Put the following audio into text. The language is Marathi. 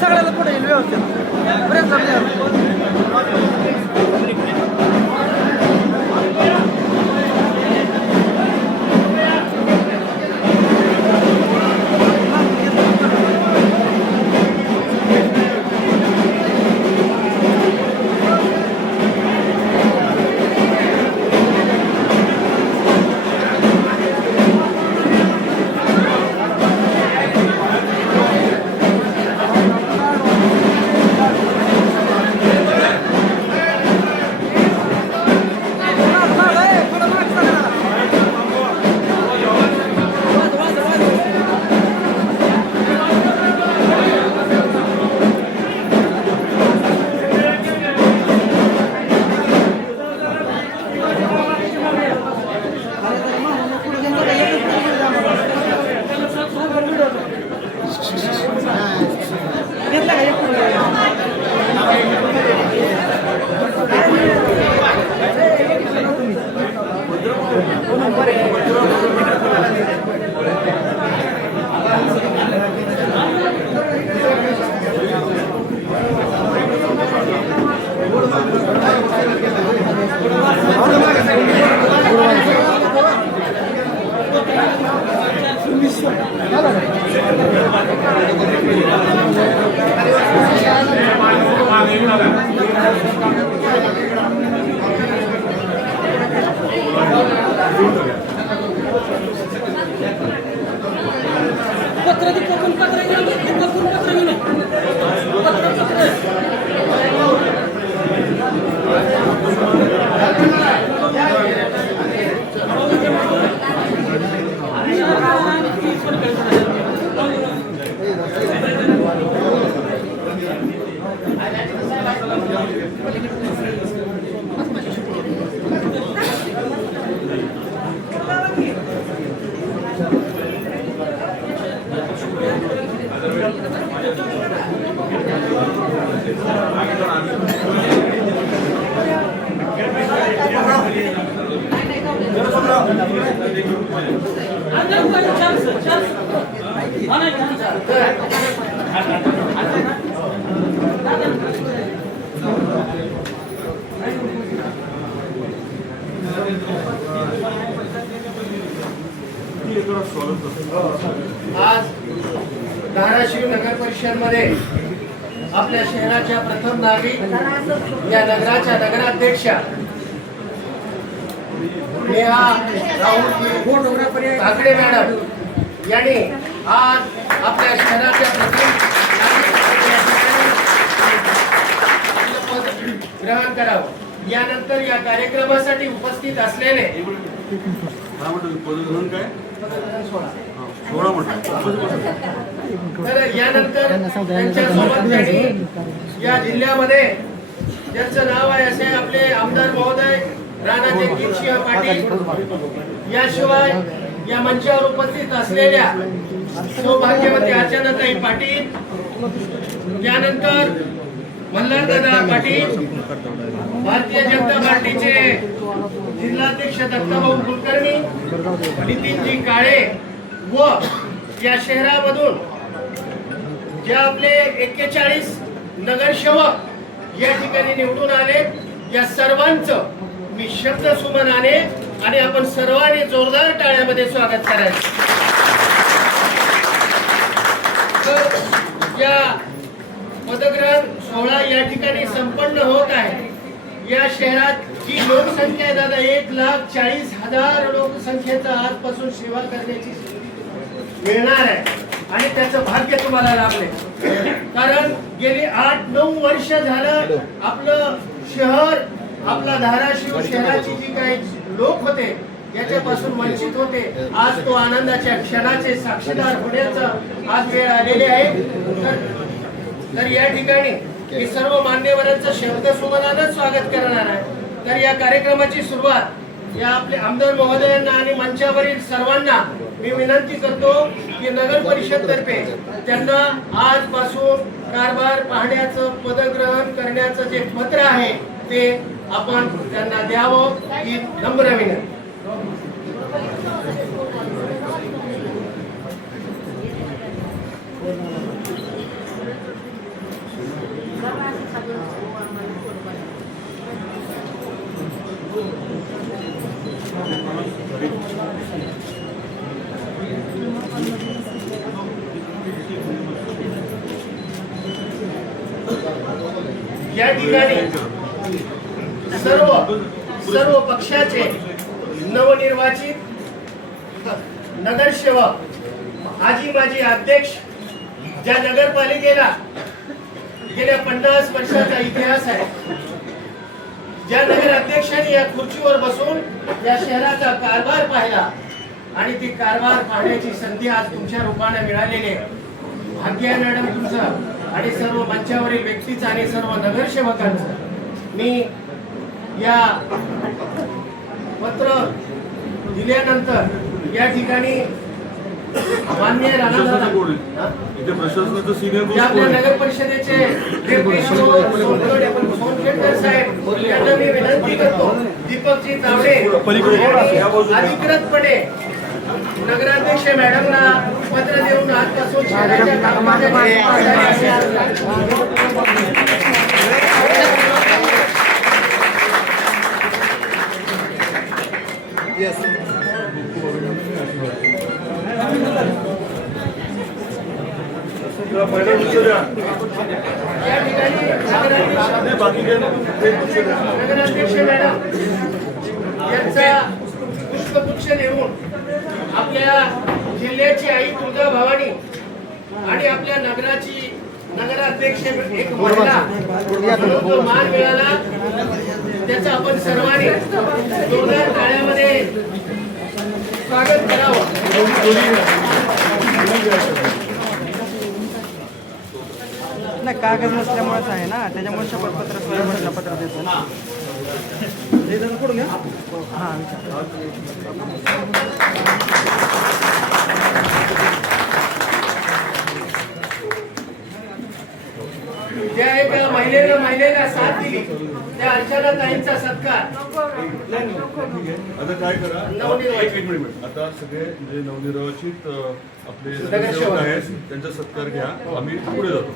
सगळ्याला पुढे येईल व्यवस्थित आज धाराशिव नगर परिषद मध्ये आपल्या शहराच्या प्रथम नागरिक या नगराच्या नगराध्यक्षा नेहा राहुल काकडे मॅडम यांनी आज आपल्या शहराच्या प्रथम पद ग्रहण करावं। यानंतर या कार्यक्रमासाठी उपस्थित असलेले तर यानंतर त्यांच्यासोबत या जिल्ह्यामध्ये ज्यांचं नाव आहे असे आपले आमदार महोदय राणा जगजितसिंह पाटील, याशिवाय या मंचावर उपस्थित असलेल्या सौभाग्यवती अर्चनाताई पाटील, त्यानंतर मल्हारदादा पाटील, भारतीय जनता पार्टीचे जिल्हाध्यक्ष दत्ताभाऊ कुलकर्णी, नितीनजी काळे व या शहरामधून जे आपले 41 नगरसेवक या ठिकाणी निवडून आले, या सर्वांचं मी शब्द सुमनाने आणि आपण सर्वांनी जोरदार टाळ्यामध्ये स्वागत करायचं। या पदग्रहण सोहळा या ठिकाणी संपन्न होत आहे। या शहरात जी लोकसंख्या आहे दादा 1,40,000 लोकसंख्येचा आजपासून सेवा करण्याची मिळणार आहे आणि त्याचं भाग्य तुम्हाला लाभले, कारण गेली 8-9 वर्ष झालं आपलं शहर, आपला धाराशिव शहराची जी काही लोक होते याच्यापासून वंचित होते, आज तो आनंदाच्या क्षणाचे साक्षीदार होण्याचं आज वेळ आलेली आहे। तर या ठिकाणी मी सर्व मान्यवरांचं शब्द सुमनानं स्वागत करणार आहे। तर या कार्यक्रमाची सुरुवात या आपले आमदार महोदयांना आणि मंचावरील सर्वांना मी विनंती करतो की नगर परिषद तर्फे त्यांना आजपासून कारभार पाहण्याचं पदग्रहण करण्याचं जे पत्र आहे ते आपण त्यांना द्यावं ही नम्र विनंती. या ठिकाणी सर्व पक्षाचे नवनिर्वाचित नगरसेवक आजी माजी अध्यक्ष, ज्या नगरपालिकेला गेल्या 50 वर्षाचा इतिहास आहे, ज्या नगर अध्यक्षांनी या खुर्चीवर बसून या शहराचा कारभार पाहिला आणि ती कारभार पाहण्याची संधी आज तुमच्या रूपाने मिळालेली आहे. भाग्य आहे मॅडम तुमचं आणि सर्व मंचावरील व्यक्तीचं आणि सर्व नगरसेवकांचं. मी या पत्र दिल्यानंतर या ठिकाणी मान्य राणादादा आपल्या नगर परिषदेचे सोनखेडकर साहेब यांना मी विनंती करतो, दीपकजी तावडे अधिकृतपणे नगराध्यक्ष मॅडमना पत्र देऊन आजपासून शहराच्या कामामध्ये या ठिकाणी नगराध्यक्ष मॅडम यांचा पुष्पगुच्छ देऊन आपल्या जिल्ह्याची आई तुळजा भवानी आणि आपल्या नगराची नगराध्यक्ष एक महिला म्हणून जो मान मिळाला त्याचं आपण सर्वांनी जोरदार टाळ्यामध्ये स्वागत करावं. नाही, कागद नसल्यामुळेच आहे ना, त्याच्यामुळे शपथपत्र स्वयंपत्र पत्र देतो ना. हां, ज्या एका महिलेला साथ दिली त्या अर्चना ताईंचा सत्कार. आता काय करा, एक मिनिट, आता सगळे जे नवनिर्वाचित आपले नगरसेवक आहेत त्यांचा सत्कार घ्या, आम्ही पुढे जातो.